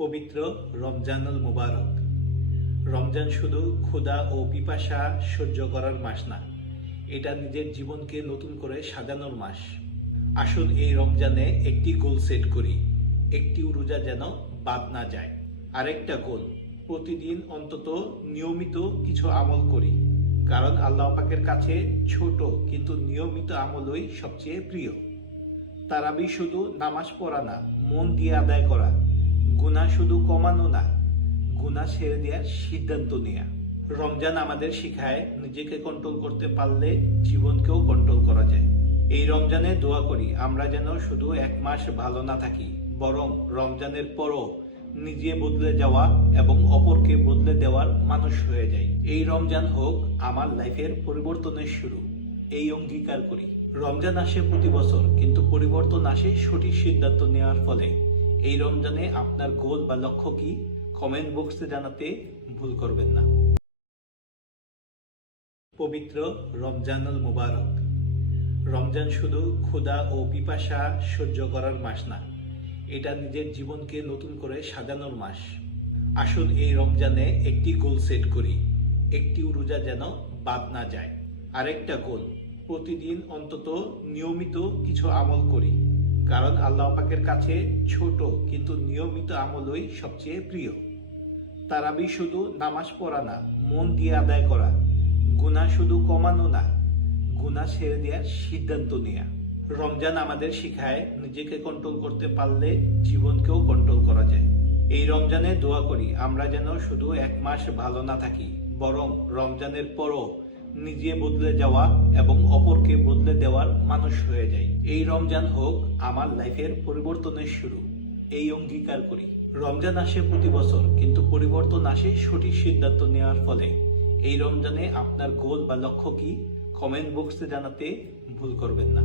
পবিত্র রমজানুল মুবারক। রমজান শুধু ক্ষুধা ও পিপাসা সহ্য করার মাস না, এটা নিজের জীবনকে নতুন করে সাজানোর মাস। আসুন এই রমজানে একটি গোল সেট করি, একটি রোজা যেন বাদ না যায়। আরেকটা গোল, প্রতিদিন অন্তত নিয়মিত কিছু আমল করি, কারণ আল্লাহ পাকের কাছে ছোট কিন্তু নিয়মিত আমলই সবচেয়ে প্রিয়। তারাবি শুধু নামাজ পড়া না, মন দিয়ে আদায় করা। গুনাহ শুধু কমানো না, গুনাহ ছেড়ে দেওয়ার সিদ্ধান্ত নেওয়া। রমজান আমাদের শিখায় নিজেকে কন্ট্রোল করতে পারলে জীবনকেও কন্ট্রোল করা যায়। এই রমজানে দোয়া করি আমরা যেন শুধু এক মাস ভালো না থাকি, বরং রমজানের পরও নিজে বদলে যাওয়া এবং অপরকে বদলে দেওয়ার মানুষ হয়ে যায়। এই রমজান হোক আমার লাইফের পরিবর্তনের শুরু, এই অঙ্গীকার করি। রমজান আসে প্রতি বছর, কিন্তু পরিবর্তন আসে সঠিক সিদ্ধান্ত নেওয়ার ফলে। এই রমজানে আপনার গোল বা লক্ষ্য কি? কমেন্ট বক্সে জানাতে ভুল করবেন না। পবিত্র রমজানুল মুবারক। রমজান শুধু ক্ষুধা ও পিপাসা সহ্য করার মাস না, এটা নিজের জীবনকে নতুন করে সাজানোর মাস। আসুন এই রমজানে একটি গোল সেট করি, একটি রোজা যেন বাদ না যায়। আরেকটা গোল, প্রতিদিন অন্তত নিয়মিত কিছু আমল করি, কারণ আল্লাহ পাকের কাছে ছোট কিন্তু নিয়মিত আমলই সবচেয়ে প্রিয়। তারাবি শুধু নামাজ পড়া না, মন দিয়ে আদায় করা। গুনাহ শুধু কমানো না, গুনাহ ছেড়ে দেওয়ার সিদ্ধান্ত নেওয়া। রমজান আমাদের শিখায় নিজেকে কন্ট্রোল করতে পারলে জীবনকেও কন্ট্রোল করা যায়। এই রমজানে দোয়া করি আমরা যেন শুধু এক মাস ভালো না থাকি, বরং রমজানের পরও নিজে বদলে যাওয়া এবং অপরকে বদলে দেওয়ার মানুষ হয়ে যায়। এই রমজান হোক আমার লাইফের পরিবর্তনের শুরু, এই অঙ্গীকার করি। রমজান আসে প্রতি বছর, কিন্তু পরিবর্তন আসে সঠিক সিদ্ধান্ত নেওয়ার ফলে। এই রমজানে আপনার গোল বা লক্ষ্য কি? কমেন্ট বক্সে জানাতে ভুল করবেন না।